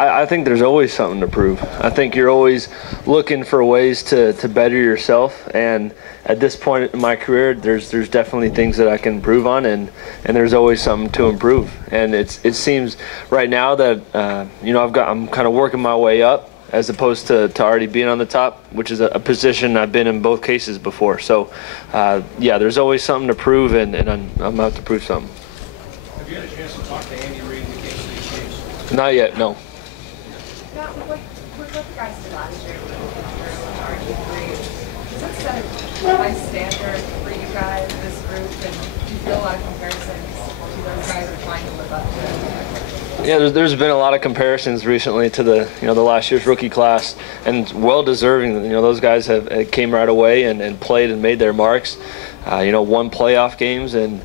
I think there's always something to prove. I think you're always looking for ways to better yourself, and at this point in my career, there's definitely things that I can improve on, and there's always something to improve. And it seems right now that I'm kind of working my way up as opposed to already being on the top, which is a position I've been in both cases before. So yeah, there's always something to prove, and I'm out to prove something. Have you had a chance to talk to Andy Reid in the Kansas City Chiefs? Not yet, no. Now, with what the guys did last year, with RG3, does that set a high standard for you guys, this group, and do you feel a lot of comparisons to those guys are trying to live up to? Yeah, there's been a lot of comparisons recently to the last year's rookie class, and well deserving. Those guys came right away and played and made their marks. Won playoff games, and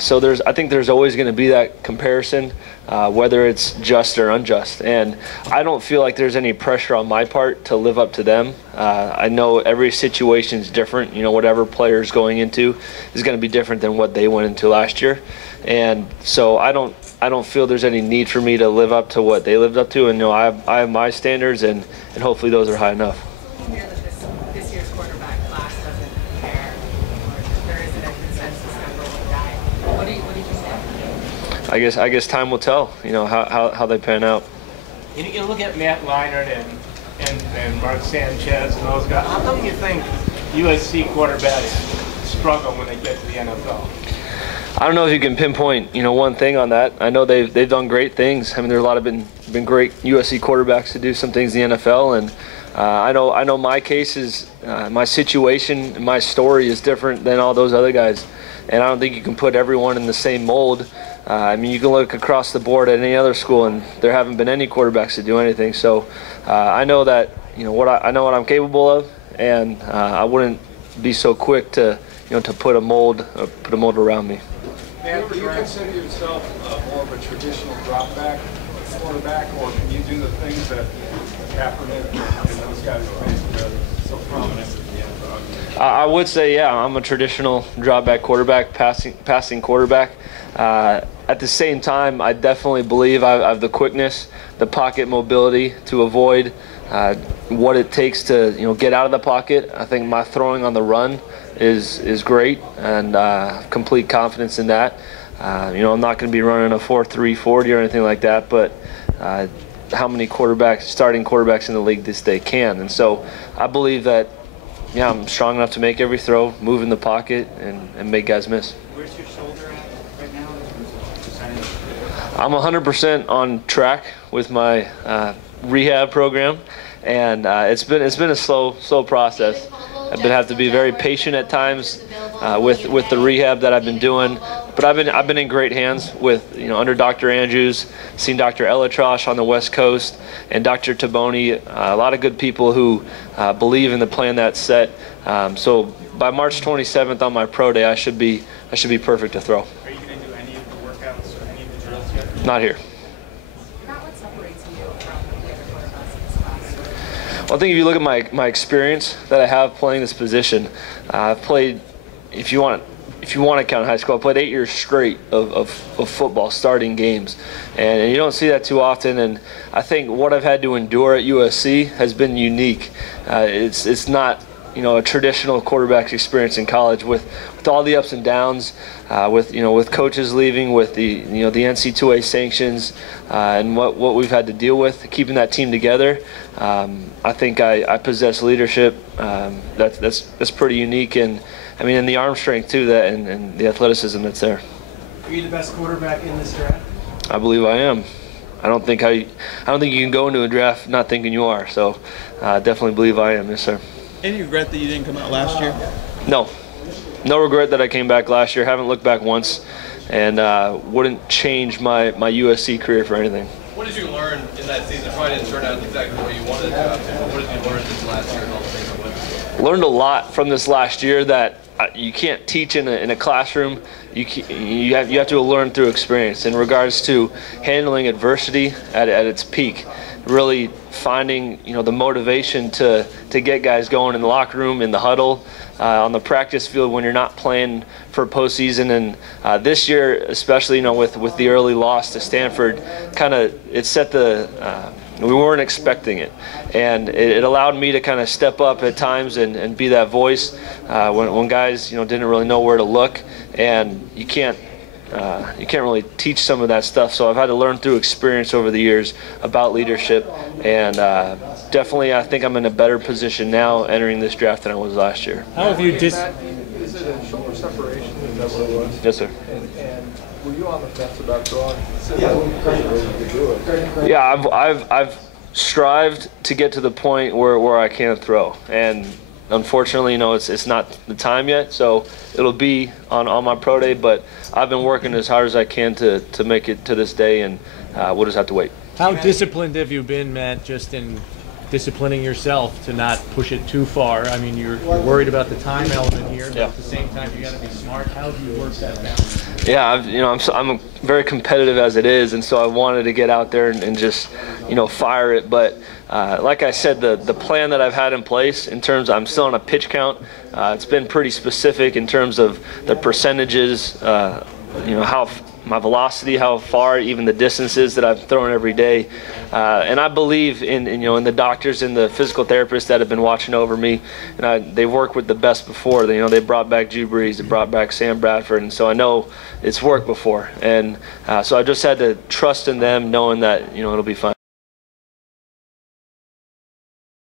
so I think there's always going to be that comparison, whether it's just or unjust. And I don't feel like there's any pressure on my part to live up to them. I know every situation is different. Whatever player's going into is going to be different than what they went into last year, and so I don't feel there's any need for me to live up to what they lived up to. And I have my standards, and hopefully those are high enough. You hear that this year's quarterback class doesn't compare, or there isn't a consensus number one guy. What do you think that? I guess time will tell. How they pan out. You look at Matt Leinart and Mark Sanchez and those guys. How come you think USC quarterbacks struggle when they get to the NFL? I don't know if you can pinpoint, one thing on that. I know they've done great things. I mean, there are a lot of been great USC quarterbacks to do some things in the NFL, and I know my case is my situation, my story is different than all those other guys, and I don't think you can put everyone in the same mold. I mean, you can look across the board at any other school, and there haven't been any quarterbacks to do anything. So I know that I know what I'm capable of, and I wouldn't be so quick to put a mold around me. Man, do you consider yourself more of a traditional drop back quarterback, or can you do the things that Kaepernick and those guys are so prominent in the NFL? I would say, yeah, I'm a traditional drop back quarterback, passing quarterback. At the same time, I definitely believe I have the quickness, the pocket mobility to avoid what it takes to get out of the pocket. I think my throwing on the run is great, and complete confidence in that. I'm not going to be running a 4.3 40 or anything like that, but how many starting quarterbacks in the league this day can? And so I believe that, yeah, I'm strong enough to make every throw, move in the pocket, and make guys miss. Where's your shoulder at right now in terms of percentage? I'm 100% on track with my rehab program, and it's been a slow process. I've have to be very patient at times with the rehab that I've been doing, but I've been in great hands with under Dr. Andrews, seen Dr. Elatrosh on the West Coast, and Dr. Taboni, a lot of good people who believe in the plan that's set. So by March 27th on my pro day, I should be perfect to throw. Are you going to do any of the workouts or any of the drills yet? Not here. What separates you from the other quarterbacks in this class? Well, I think if you look at my experience that I have playing this position, I've played, if you want to count high school, I played 8 years straight of football, starting games, and you don't see that too often. And I think what I've had to endure at USC has been unique. It's not a traditional quarterback's experience in college with all the ups and downs, with coaches leaving, with the the NC2A sanctions, and what we've had to deal with, keeping that team together. I think I possess leadership that's pretty unique, and I mean, and the arm strength too, and the athleticism that's there. Are you the best quarterback in this draft? I believe I am. I don't think you can go into a draft not thinking you are. So definitely believe I am. Yes, sir. Any regret that you didn't come out last year? No regret that I came back last year. Haven't looked back once, and wouldn't change my USC career for anything. What did you learn in that season? Probably didn't turn out exactly the way you wanted it to. What did you learn this last year and all the things that went? Learned a lot from this last year that you can't teach in a classroom. You have to learn through experience in regards to handling adversity at its peak. Really finding the motivation to get guys going in the locker room, in the huddle, on the practice field when you're not playing for postseason. And this year, especially, with the early loss to Stanford, it set we weren't expecting it, and it allowed me to kind of step up at times and be that voice when guys didn't really know where to look, and you can't really teach some of that stuff. So I've had to learn through experience over the years about leadership, and definitely I think I'm in a better position now entering this draft than I was last year. How have you Is it a shoulder separation? Is that what it was? Yes, sir. And were you on the fence about throwing? To do it? Yeah, I've strived to get to the point where I can throw, and unfortunately, it's not the time yet. So it'll be on my pro day, but I've been working as hard as I can to make it to this day, and we'll just have to wait. How disciplined have you been, Matt, just in disciplining yourself to not push it too far? I mean, you're worried about the time element here, but at the same time, you got to be smart. How have you worked that balance? Yeah, I'm very competitive as it is, and so I wanted to get out there and just, fire it. But like I said, the plan that I've had in place in terms I'm still on a pitch count. It's been pretty specific in terms of the percentages, how my velocity, how far, even the distances that I've thrown every day. And I believe in the doctors and the physical therapists that have been watching over me. And they've worked with the best before. They brought back Drew Brees, they brought back Sam Bradford, and so I know it's worked before. And so I just had to trust in them, knowing that it'll be fine.